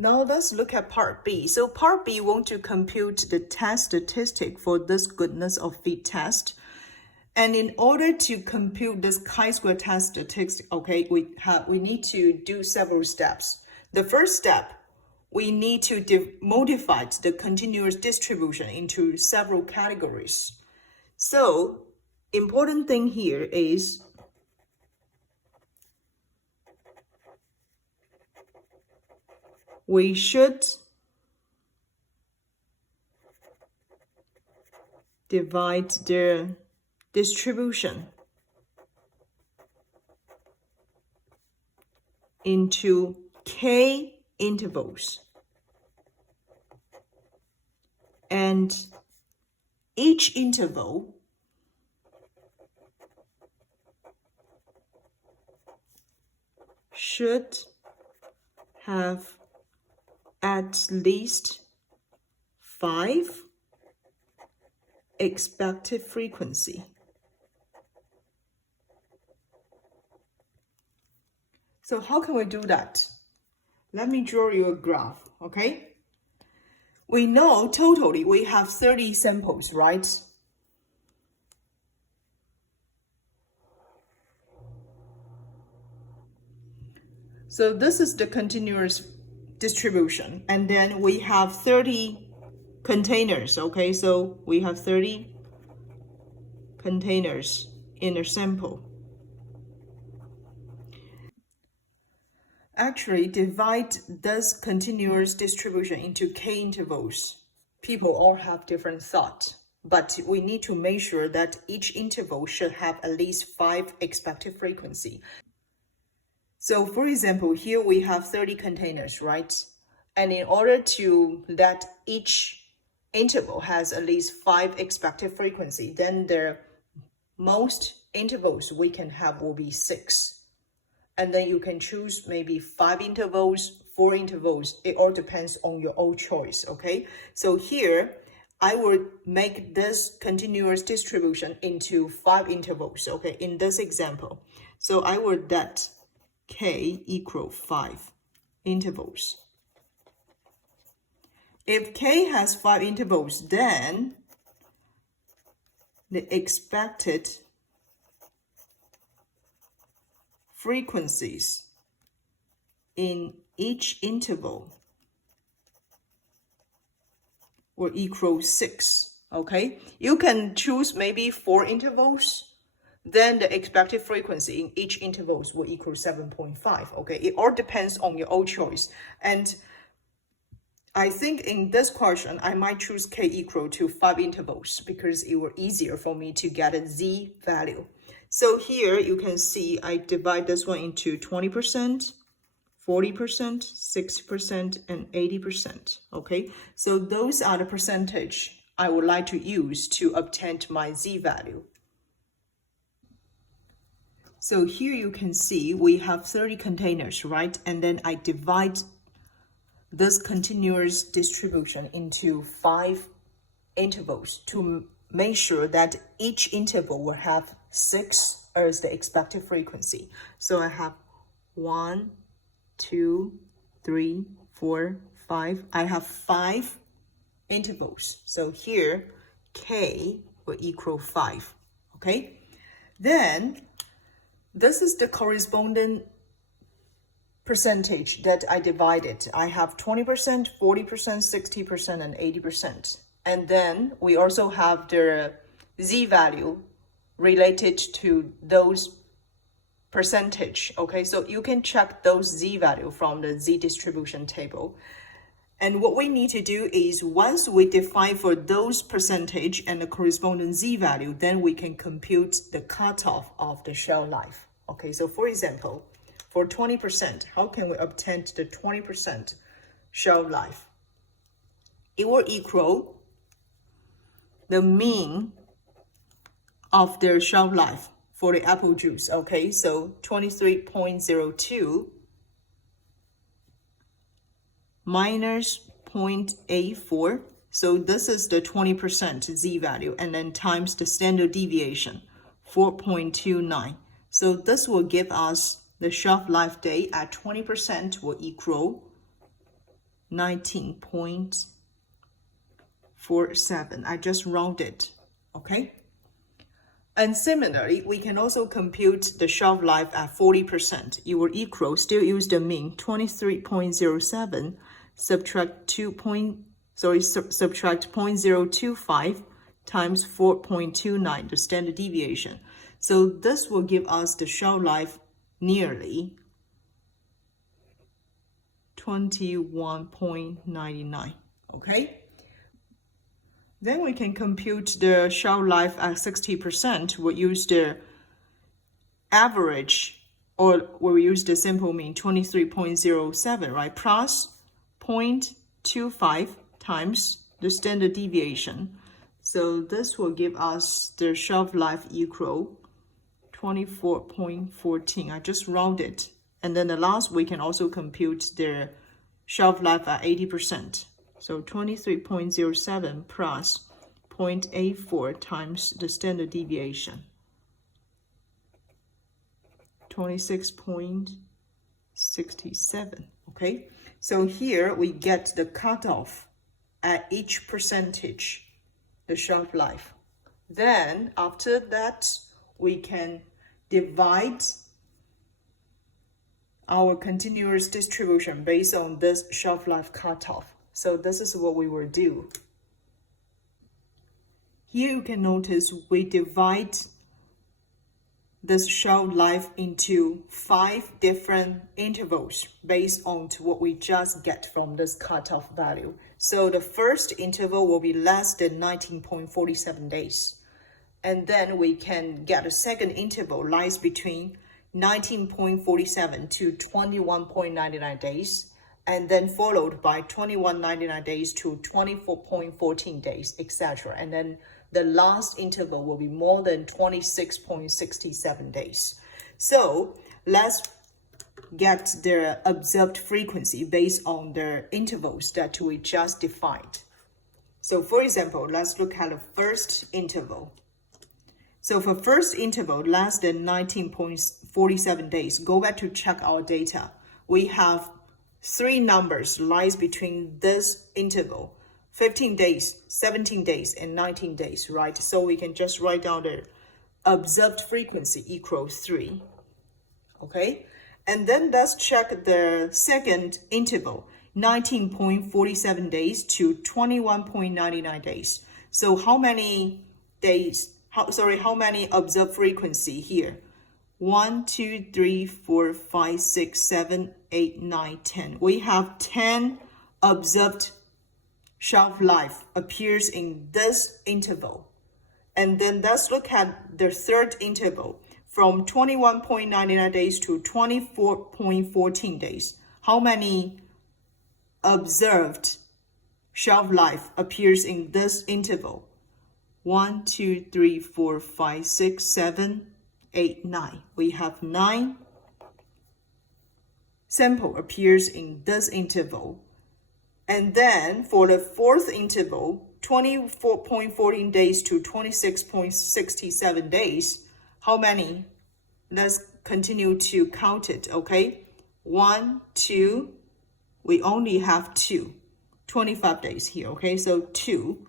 Now let's look at part B. So part B want to compute the test statistic for this goodness of fit test. And in order to compute this chi-square test statistic, okay, we need to do several steps. The first step, we need to modify the continuous distribution into several categories. So important thing here is we should divide the distribution into k intervals, and each interval should have at least 5 expected frequency. So how can we do that? Let me draw you a graph, okay? We know totally we have 30 samples, right? So this is the continuous distribution, and then we have 30 containers, okay? So we have 30 containers in a sample. Actually, divide this continuous distribution into k intervals. People all have different thought, but we need to make sure that each interval should have at least 5 expected frequency. So for example, here we have 30 containers, right? And in order to let each interval has at least 5 expected frequency, then the most intervals we can have will be 6. And then you can choose maybe 5 intervals, 4 intervals. It all depends on your own choice, okay? So here, I will make this continuous distribution into 5 intervals, okay, in this example. So I will let k equal 5 intervals. If k has 5 intervals, then the expected frequencies in each interval will equal 6, okay? You can choose maybe 4 intervals, then the expected frequency in each intervals will equal 7.5, okay? It all depends on your own choice. And I think in this question, I might choose k equal to 5 intervals because it will easier for me to get a z value. So here you can see I divide this one into 20%, 40%, 60%, and 80%, okay? So those are the percentage I would like to use to obtain my z value. So here you can see we have 30 containers, right? And then I divide this continuous distribution into 5 intervals to make sure that each interval will have 6 as the expected frequency. So I have 1, 2, 3, 4, 5. I have 5 intervals. So here, k will equal 5, okay? Then, this is the corresponding percentage that I divided. I have 20%, 40%, 60%, and 80%. And then we also have the z value related to those percentage, okay? So you can check those z value from the z distribution table. And what we need to do is once we define for those percentage and the corresponding z value, then we can compute the cutoff of the shelf life. Okay, so for example, for 20%, how can we obtain the 20% shelf life? It will equal the mean of their shelf life for the apple juice, okay? So 23.02 minus 0.84. So this is the 20% z value, and then times the standard deviation, 4.29. So this will give us the shelf life day at 20% will equal 19.47. I just rounded, okay? And similarly, we can also compute the shelf life at 40%. You will equal, still use the mean, 23.07, subtract 0.025 times 4.29, the standard deviation. So this will give us the shelf life nearly 21.99, okay? Then we can compute the shelf life at 60%. We'll use the average, or we'll use the simple mean, 23.07, right? Plus 0.25 times the standard deviation. So this will give us the shelf life equal 24.14. I just rounded. And then the last, we can also compute the shelf life at 80%. So 23.07 plus 0.84 times the standard deviation. 26.67, okay? So here we get the cutoff at each percentage, the shelf life. Then after that, we can divide our continuous distribution based on this shelf life cutoff. So this is what we will do. Here you can notice we divide this shelf life into 5 different intervals based on what we just get from this cutoff value. So the first interval will be less than 19.47 days. And then we can get a second interval lies between 19.47 to 21.99 days, and then followed by 21.99 days to 24.14 days, etc. And then the last interval will be more than 26.67 days. So let's get the observed frequency based on the intervals that we just defined. So for example, let's look at the first interval. So for first interval, less than 19.47 days, go back to check our data. We have 3 numbers lies between this interval, 15 days, 17 days, and 19 days, right? So we can just write down the observed frequency equals 3, okay? And then let's check the second interval, 19.47 days to 21.99 days. So how many days, how many observed frequency here? 1, 2, 3, 4, 5, 6, 7, 8, 9, 10. We have 10 observed shelf life appears in this interval. And then let's look at the third interval from 21.99 days to 24.14 days. How many observed shelf life appears in this interval? 1, 2, 3, 4, 5, 6, 7, 8, 9. We have 9 sample appears in this interval. And then for the fourth interval, 24.14 days to 26.67 days, how many? Let's continue to count it, okay? 1, 2, we only have 2, 25 days here, okay? So 2.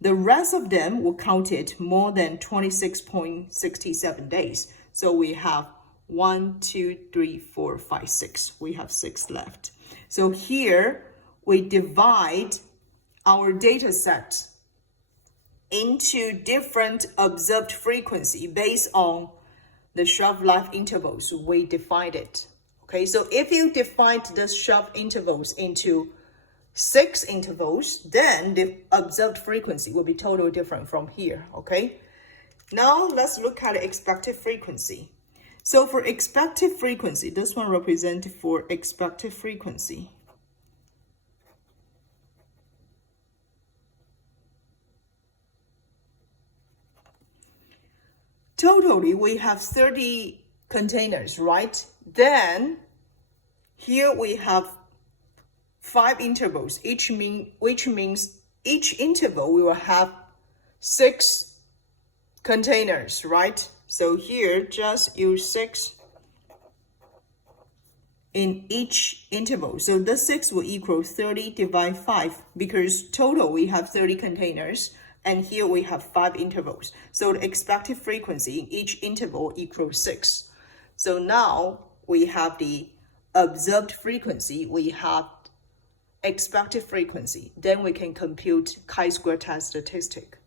The rest of them will count it more than 26.67 days. So we have 1, 2, 3, 4, 5, 6. We have 6 left. So here we divide our data set into different observed frequency based on the shelf life intervals we defined it. Okay, so if you divide the shelf intervals into 6 intervals, then the observed frequency will be totally different from here, okay? Now let's look at the expected frequency. So for expected frequency, this one represents for expected frequency. Totally, we have 30 containers, right? Then here we have 5 intervals, which means each interval we will have 6 containers, right? So here just use 6 in each interval. So the 6 will equal 30 divided 5 because total we have 30 containers and here we have 5 intervals. So the expected frequency in each interval equals 6. So now we have the observed frequency, we have expected frequency. Then we can compute chi-square test statistic.